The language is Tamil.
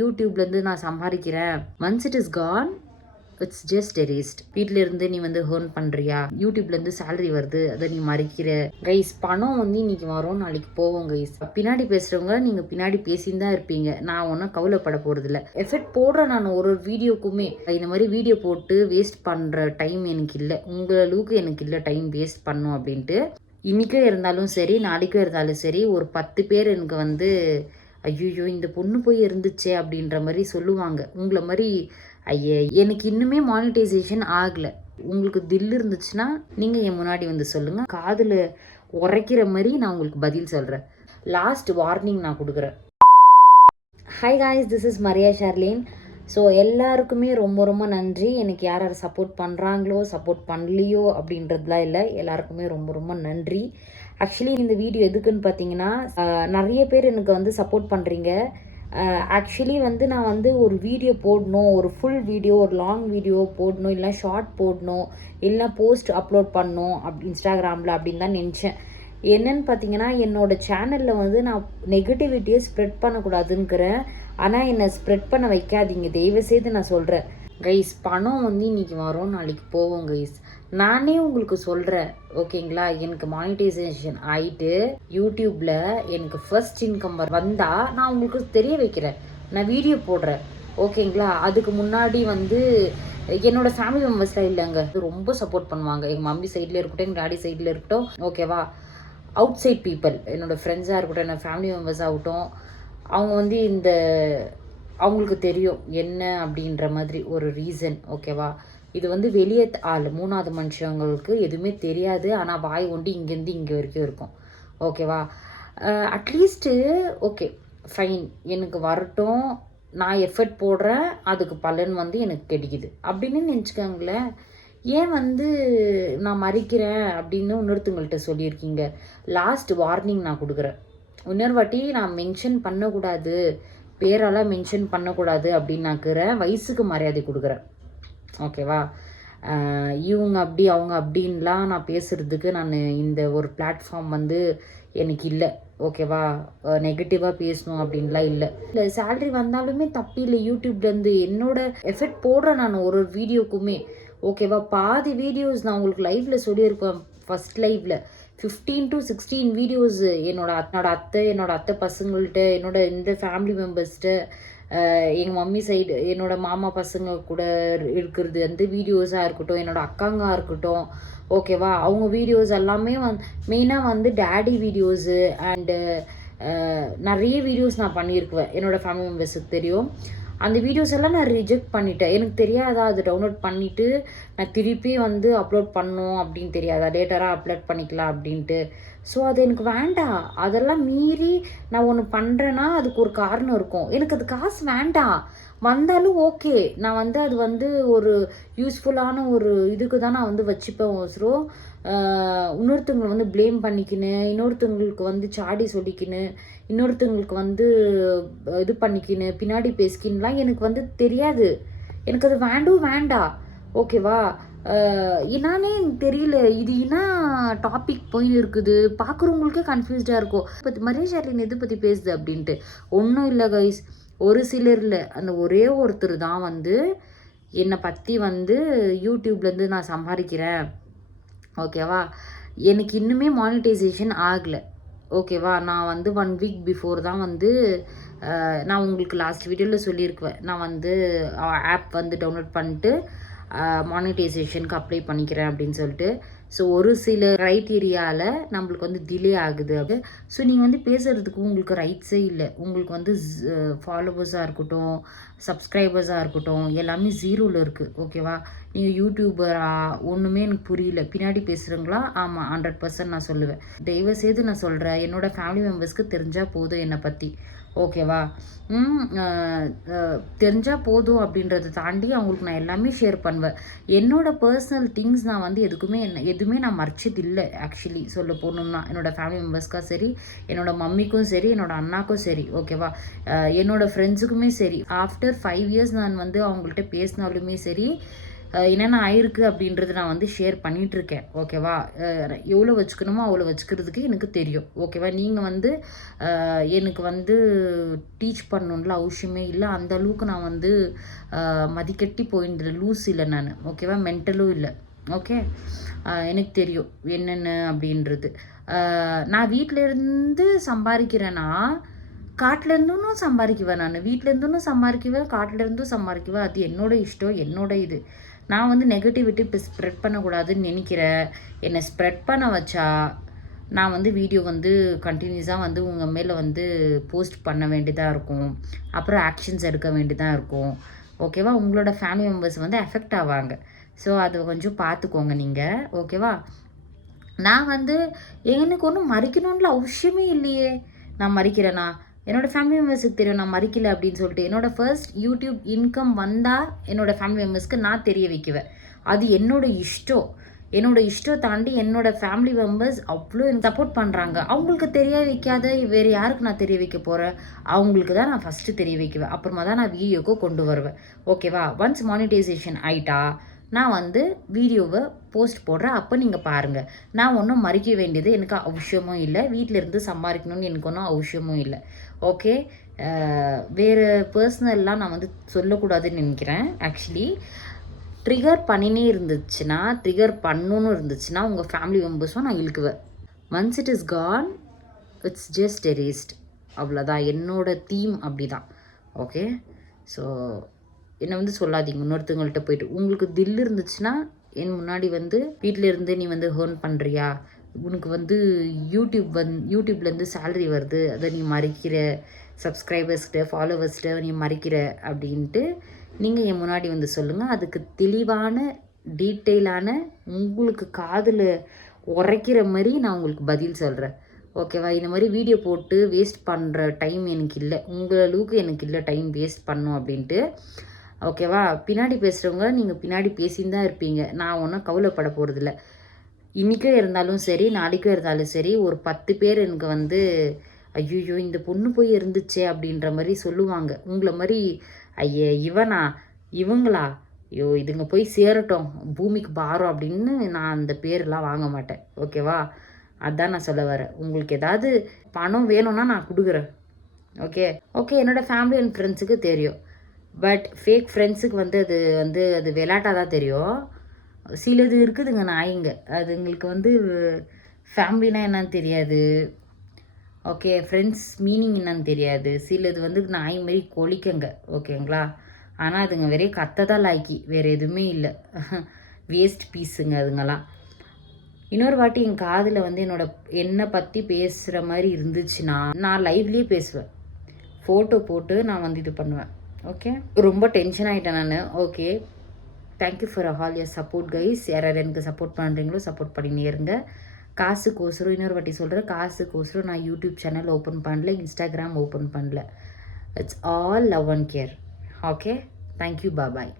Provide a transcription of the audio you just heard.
யூடியூப்லேருந்து நான் சம்பாதிக்கிறேன். Once it is gone, it's just erased. வீட்டில இருந்து நீ வந்து ஹேர்ன் பண்ணுறியா, யூடியூப்லேருந்து சேலரி வருது, அதை நீ மறைக்கிற. கைஸ், பணம் வந்து இன்னைக்கு வரும், நாளைக்கு போவோம் கைஸ். பின்னாடி பேசுகிறவங்க நீங்கள் பின்னாடி பேசின்னு தான் இருப்பீங்க. நான் ஒன்றும் கவலைப்பட போகிறதில்ல. எஃபெக்ட் போடுறேன் நான் ஒரு வீடியோக்குமே. இந்த மாதிரி வீடியோ போட்டு வேஸ்ட் பண்ணுற டைம் எனக்கு இல்லை. உங்கள் அளவுக்கு எனக்கு இல்லை டைம் வேஸ்ட் பண்ணும் அப்படின்ட்டு. இன்றைக்கும் இருந்தாலும் சரி, நாளைக்கும் இருந்தாலும் சரி, ஒரு 10 பேர் எனக்கு வந்து ஐயோ இந்த பொண்ணு போய் இருந்துச்சே அப்படின்ற மாதிரி சொல்லுவாங்க. உங்களை மாதிரி ஐயே எனக்கு இன்னுமே மானிட்டைசேஷன் ஆகலை. உங்களுக்கு தில் இருந்துச்சுன்னா நீங்கள் என் முன்னாடி வந்து சொல்லுங்கள். காதில் உரைக்கிற மாதிரி நான் உங்களுக்கு பதில் சொல்கிறேன். லாஸ்ட் வார்னிங் நான் கொடுக்குறேன். Hi guys, this is Maria Sherlin. So எல்லாருக்குமே ரொம்ப ரொம்ப நன்றி. எனக்கு யார் யார் சப்போர்ட் பண்ணுறாங்களோ சப்போர்ட் பண்ணலையோ அப்படின்றதுலாம் இல்லை, எல்லாருக்குமே ரொம்ப ரொம்ப நன்றி. ஆக்சுவலி இந்த வீடியோ எதுக்குன்னு பார்த்தீங்கன்னா, நிறைய பேர் எனக்கு வந்து சப்போர்ட் பண்ணுறீங்க. ஆக்சுவலி வந்து நான் வந்து ஒரு வீடியோ போடணும், ஒரு ஃபுல் வீடியோ, ஒரு லாங் வீடியோ போடணும், இல்லை ஷார்ட் போடணும், இல்லைனா போஸ்ட் அப்லோட் பண்ணணும் இன்ஸ்டாகிராமில் அப்படின்னு தான் நினச்சேன். என்னன்னு பார்த்தீங்கன்னா, என்னோடய சேனலில் வந்து நான் நெகட்டிவிட்டியை ஸ்ப்ரெட் பண்ணக்கூடாதுங்கிறேன். ஆனால் என்னை ஸ்ப்ரெட் பண்ண வைக்காதீங்க தயவுசெய்து, நான் சொல்கிறேன் கைஸ். பணம் வந்து இன்றைக்கி வரும், நாளைக்கு போவோம் கைஸ். நானே உங்களுக்கு சொல்கிறேன் ஓகேங்களா. எனக்கு மானிட்டைசேஷன் ஆகிட்டு யூடியூப்பில் எனக்கு ஃபர்ஸ்ட் இன்கம் வந்தால் நான் உங்களுக்கு தெரிய வைக்கிறேன், நான் வீடியோ போடுறேன் ஓகேங்களா. அதுக்கு முன்னாடி வந்து என்னோடய ஃபேமிலி மெம்பர்ஸ்லாம் இல்லைங்க, ரொம்ப சப்போர்ட் பண்ணுவாங்க. எங்கள் மம்மி சைடில் இருக்கட்டும், எங்கள் டாடி சைடில் இருக்கட்டும் ஓகேவா. அவுட் சைட் பீப்புள், என்னோடய ஃப்ரெண்ட்ஸாக இருக்கட்டும், என்னோடய ஃபேமிலி மெம்பர்ஸ் ஆகட்டும், அவங்க வந்து அவங்களுக்கு தெரியும் என்ன அப்படின்ற மாதிரி ஒரு ரீசன் ஓகேவா. இது வந்து வெளியே ஆள், மூணாவது மனுஷங்களுக்கு எதுவுமே தெரியாது. ஆனால் வாய் ஒண்டி இங்கேருந்து இங்கே வரைக்கும் இருக்கும் ஓகேவா. அட்லீஸ்ட்டு ஓகே ஃபைன், எனக்கு வரட்டும், நான் எஃபர்ட் போடுறேன், அதுக்கு பலன் வந்து எனக்கு கிடைக்குது அப்படின்னு நினச்சிக்கோங்களேன். ஏன் வந்து நான் மறிக்கிறேன் அப்படின்னு இன்னொருத்தவங்கள்ட்ட சொல்லியிருக்கீங்க. லாஸ்ட் வார்னிங் நான் கொடுக்குறேன். இன்னொரு வாட்டி நான் மென்ஷன் பண்ணக்கூடாது, பேரெல்லாம் மென்ஷன் பண்ணக்கூடாது அப்படின்னு நாக்குறேன். வயசுக்கு மரியாதை கொடுக்குறேன் ஓகேவா. இவங்க அப்படி அவங்க அப்படின்லாம் நான் பேசுகிறதுக்கு நான் இந்த ஒரு பிளாட்ஃபார்ம் வந்து எனக்கு இல்லை ஓகேவா. நெகட்டிவாக பேசணும் அப்படின்லாம் இல்லை. சேலரி வந்தாலுமே தப்பு இல்லை. யூடியூப்லேருந்து என்னோட எஃபெக்ட் போடுறேன் நான் ஒரு வீடியோக்குமே ஓகேவா. பாதி வீடியோஸ் நான் உங்களுக்கு லைவில் சொல்லியிருப்பேன். ஃபஸ்ட் லைவில் 15 to 16 வீடியோஸ் என்னோட அத்தை பசங்கள்கிட்ட, என்னோட இந்த ஃபேமிலி மெம்பர்ஸ்கிட்ட, எங்கள் மம்மி சைடு என்னோட மாமா பசங்க கூட இருக்கிறது வந்து வீடியோஸாக இருக்கட்டும், என்னோட அக்காங்கா இருக்கட்டும் ஓகேவா. அவங்க வீடியோஸ் எல்லாமே மெயினாக வந்து டேடி வீடியோஸு அண்டு நிறைய வீடியோஸ் நான் பண்ணியிருக்குவேன். என்னோடய ஃபேமிலி மெம்பர்ஸுக்கு தெரியும். அந்த வீடியோஸ் எல்லாம் நான் ரிஜெக்ட் பண்ணிட்டேன். எனக்கு தெரியாதா அது டவுன்லோட் பண்ணிவிட்டு நான் திருப்பி வந்து அப்லோட் பண்ணணும் அப்படின்னு தெரியாதா, லேட்டராக அப்லோட் பண்ணிக்கலாம் அப்படின்ட்டு. ஸோ அது எனக்கு வேண்டாம். அதெல்லாம் மீறி நான் ஒன்று பண்ணுறேன்னா அதுக்கு ஒரு காரணம் இருக்கும். எனக்கு அது காசு வேண்டாம், வந்தாலும் ஓகே. நான் வந்து அது வந்து ஒரு யூஸ்ஃபுல்லான ஒரு இதுக்கு தான் நான் வந்து வச்சுப்பேன். ஓசரம் இன்னொருத்தவங்களை வந்து ப்ளேம் பண்ணிக்கின்னு, இன்னொருத்தவங்களுக்கு வந்து சாடி சொல்லிக்கின்னு, இன்னொருத்தவங்களுக்கு வந்து இது பண்ணிக்கின்னு, பின்னாடி பேசிக்கின்லாம் எனக்கு வந்து தெரியாது. எனக்கு அது வேண்டாம் ஓகேவா. என்னானே எனக்கு தெரியல. இது என்ன டாபிக் போயின்னு இருக்குது, பார்க்குறவங்களுக்கே கன்ஃபியூஸ்டாக இருக்கும். இப்போ மரியா ஷர்லின் எது பற்றி பேசுது அப்படின்ட்டு. ஒன்றும் இல்லை கைஸ், ஒரு சிலரில் அந்த ஒரே ஒருத்தர் தான் வந்து என்னை பற்றி வந்து யூடியூப்லேருந்து நான் சம்பாதிக்கிறேன் ஓகேவா. எனக்கு இன்னுமே மானிட்டைசேஷன் ஆகலை ஓகேவா. நான் வந்து 1 வீக் பிஃபோர் தான் வந்து நான் உங்களுக்கு லாஸ்ட் வீடியோவில் சொல்லியிருக்குவேன், நான் வந்து ஆப் வந்து டவுன்லோட் பண்ணிட்டு மானிட்டைசேஷனுக்கு அப்ளை பண்ணிக்கிறேன் அப்படின்னு சொல்லிட்டு. ஸோ ஒரு சில க்ரைட்டீரியாவில் நம்மளுக்கு வந்து டிலே ஆகுது அப்படி. ஸோ நீங்கள் வந்து பேசுகிறதுக்கு உங்களுக்கு ரைட்ஸே இல்லை. உங்களுக்கு வந்து ஃபாலோவர்ஸாக இருக்கட்டும், சப்ஸ்கிரைபர்ஸாக இருக்கட்டும், எல்லாமே 0ல் இருக்குது ஓகேவா. நீங்கள் யூடியூபரா ஒன்றுமே எனக்கு புரியல. பின்னாடி பேசுகிறீங்களா? ஆமாம், 100% நான் சொல்லுவேன். தயவுசெய்து நான் சொல்கிறேன், என்னோடய ஃபேமிலி மெம்பர்ஸ்க்கு தெரிஞ்சால் போதும் என்னை பற்றி ஓகேவா. தெரிஞ்சால் போதும் அப்படின்றத தாண்டி அவங்களுக்கு நான் எல்லாமே ஷேர் பண்ணுவேன். என்னோடய பர்சனல் திங்ஸ் நான் வந்து எதுவுமே நான் மறைச்சது இல்லை. ஆக்சுவலி சொல்ல போகணும்னா என்னோடய ஃபேமிலி மெம்பர்ஸ்க்காக சரி, என்னோடய மம்மிக்கும் சரி, என்னோடய அண்ணாக்கும் சரி ஓகேவா, என்னோடய ஃப்ரெண்ட்ஸுக்குமே சரி. ஆஃப்டர் 5 இயர்ஸ் நான் வந்து அவங்கள்ட்ட பேசினாலுமே சரி, என்னென்ன ஆயிருக்கு அப்படின்றது நான் வந்து ஷேர் பண்ணிகிட்ருக்கேன். ஓகேவா? எவ்வளோ வச்சுக்கணுமோ அவ்வளோ வச்சுக்கிறதுக்கு எனக்கு தெரியும். ஓகேவா? நீங்கள் வந்து எனக்கு வந்து டீச் பண்ணணும்ல அவசியமே இல்லை. அந்த அளவுக்கு நான் வந்து மதிக்கட்டி போயின்ற லூஸ் இல்லை நான். ஓகேவா? மென்டலும் இல்லை. ஓகே, எனக்கு தெரியும் என்னென்ன அப்படின்றது. நான் வீட்டிலேருந்து சம்பாதிக்கிறேன்னா காட்டிலேருந்தும் சம்பாதிக்குவேன். நான் வீட்டிலேருந்தும் சம்பாதிக்குவேன், காட்டிலேருந்தும் சம்பாதிக்குவேன். அது என்னோடய இஷ்டம், என்னோடய இது. நான் வந்து நெகட்டிவிட்டி இப்போ ஸ்ப்ரெட் பண்ணக்கூடாதுன்னு நினைக்கிறேன். என்னை ஸ்ப்ரெட் பண்ண வச்சா நான் வந்து வீடியோ வந்து கண்டினியூஸாக வந்து உங்கள் மேலே வந்து போஸ்ட் பண்ண வேண்டியதாக இருக்கும். அப்புறம் ஆக்ஷன்ஸ் எடுக்க வேண்டியதாக இருக்கும். ஓகேவா? உங்களோட ஃபேமிலி மெம்பர்ஸ் வந்து எஃபெக்ட் ஆவாங்க. ஸோ அதை கொஞ்சம் பார்த்துக்கோங்க நீங்கள். ஓகேவா? நான் வந்து எனக்கு ஒன்றும் மறிக்கணும்ல அவசியமே இல்லையே. நான் மறிக்கிறேன்னா என்னோடய ஃபேமிலி மெம்பர்ஸுக்கு தெரியும் நான் மறிக்கலை அப்படின்னு சொல்லிட்டு. என்னோடய ஃபர்ஸ்ட் யூடியூப் இன்கம் வந்தால் என்னோடய ஃபேமிலி மெம்பர்ஸ்க்கு நான் தெரிய வைக்குவேன். அது என்னோடய இஷ்டம். என்னோடய இஷ்டம் தாண்டி என்னோடய ஃபேமிலி மெம்பர்ஸ் அவ்வளோ எனக்கு சப்போர்ட் பண்ணுறாங்க. அவங்களுக்கு தெரிய வைக்காத வேறு யாருக்கு நான் தெரிய வைக்க போகிறேன்? அவங்களுக்கு தான் நான் ஃபஸ்ட்டு தெரிய வைக்குவேன். அப்புறமா தான் நான் வீடியோக்கு கொண்டு வருவேன். ஓகேவா? ஒன்ஸ் மானிட்டைசேஷன் ஆயிட்டா நான் வந்து வீடியோவை போஸ்ட் போடுறேன். அப்போ நீங்கள் பாருங்கள். நான் ஒன்றும் மறிக்க வேண்டியது எனக்கு அவசியமும் இல்லை. வீட்டிலேருந்து சம்பாதிக்கணும்னு எனக்கு ஒன்றும் அவசியமும் இல்லை. ஓகே, வேறு பர்சனல்லாம் நான் வந்து சொல்லக்கூடாதுன்னு நினைக்கிறேன். ஆக்சுவலி ட்ரிகர் பண்ணினே இருந்துச்சுன்னா, ட்ரிகர் பண்ணணுன்னு இருந்துச்சுன்னா உங்கள் ஃபேமிலி மெம்பர்ஸும் நான் இழுக்குவேன். Once it is gone, it's just erased. அவ்வளோதான். என்னோடய தீம் அப்படி தான். ஓகே, ஸோ என்னை வந்து சொல்லாதீங்க இன்னொருத்தவங்கள்ட்ட போயிட்டு. உங்களுக்கு தில் இருந்துச்சுன்னா என் முன்னாடி வந்து வீட்டில் இருந்து நீ வந்து ஹேர்ன் பண்ணுறியா, உனக்கு வந்து யூடியூப்லேருந்து சேலரி வருது, அதை நீ மறைக்கிற, சப்ஸ்கிரைபர்ஸ்கிட்ட ஃபாலோவர்ஸ்கிட்ட நீ மறைக்கிற அப்படின்ட்டு நீங்கள் என் முன்னாடி வந்து சொல்லுங்கள். அதுக்கு தெளிவான டீட்டெயிலான உங்களுக்கு காதில் உரைக்கிற மாதிரி நான் உங்களுக்கு பதில் சொல்கிறேன். ஓகேவா? இந்த மாதிரி வீடியோ போட்டு வேஸ்ட் பண்ணுற டைம் எனக்கு இல்லை. உங்கள் அளவுக்கு எனக்கு இல்லை டைம் வேஸ்ட் பண்ணும் அப்படின்ட்டு. ஓகேவா? பின்னாடி பேசுகிறவங்க நீங்கள் பின்னாடி பேசின்னு தான் இருப்பீங்க. நான் ஒன்றும் கவலைப்பட போகிறதில்ல. இன்றைக்கே இருந்தாலும் சரி, நாளைக்கும் இருந்தாலும் சரி, ஒரு 10 பேர் எனக்கு வந்து ஐயோ இந்த பொண்ணு போய் இருந்துச்சே அப்படின்ற மாதிரி சொல்லுவாங்க. உங்களை மாதிரி ஐயே இவனா இவங்களா ஐயோ இதுங்க போய் சேரட்டும் பூமிக்கு பாரம் அப்படின்னு நான் அந்த பேரெலாம் வாங்க மாட்டேன். ஓகேவா? அதான் நான் சொல்ல வரேன். உங்களுக்கு ஏதாவது பணம் வேணும்னா நான் கொடுக்குறேன். ஓகே, என்னோடய ஃபேமிலி அண்ட் ஃப்ரெண்ட்ஸுக்கு தெரியும். பட் ஃபேக் ஃப்ரெண்ட்ஸுக்கு வந்து அது விளையாட்டாக தான் தெரியும். சிலது இருக்குதுங்க நாய்ங்க. அதுங்களுக்கு வந்து ஃபேமிலினா என்னன்னு தெரியாது. ஓகே, ஃப்ரெண்ட்ஸ் மீனிங் என்னன்னு தெரியாது. சிலது வந்து நாய் மாரி கொலிக்கங்க. ஓகேங்களா? ஆனால் அதுங்க வெறும் கத்த தான் லாய்க்கி, வேறு எதுவுமே இல்லை. வேஸ்ட் பீஸுங்க அதுங்கெல்லாம். இன்னொரு வாட்டி என் காதில் வந்து என்னை பற்றி பேசுகிற மாதிரி இருந்துச்சுன்னா நான் லைவ்லேயே பேசுவேன். ஃபோட்டோ போட்டு நான் வந்து இது பண்ணுவேன். ஓகே, ரொம்ப டென்ஷன் ஆகிட்டேன் நான். Okay, thank you for all your support guys. யாராவது எனக்கு சப்போர்ட் பண்ணுறீங்களோ சப்போர்ட் பண்ணினே இருங்க. காசுக்கோசரம் இன்னொரு வாட்டி சொல்கிறேன், காசுக்கோசரம் நான் யூடியூப் சேனல் ஓப்பன் பண்ணல, இன்ஸ்டாகிராம் ஓப்பன் பண்ணல. It's all love and care. Okay, thank you, bye.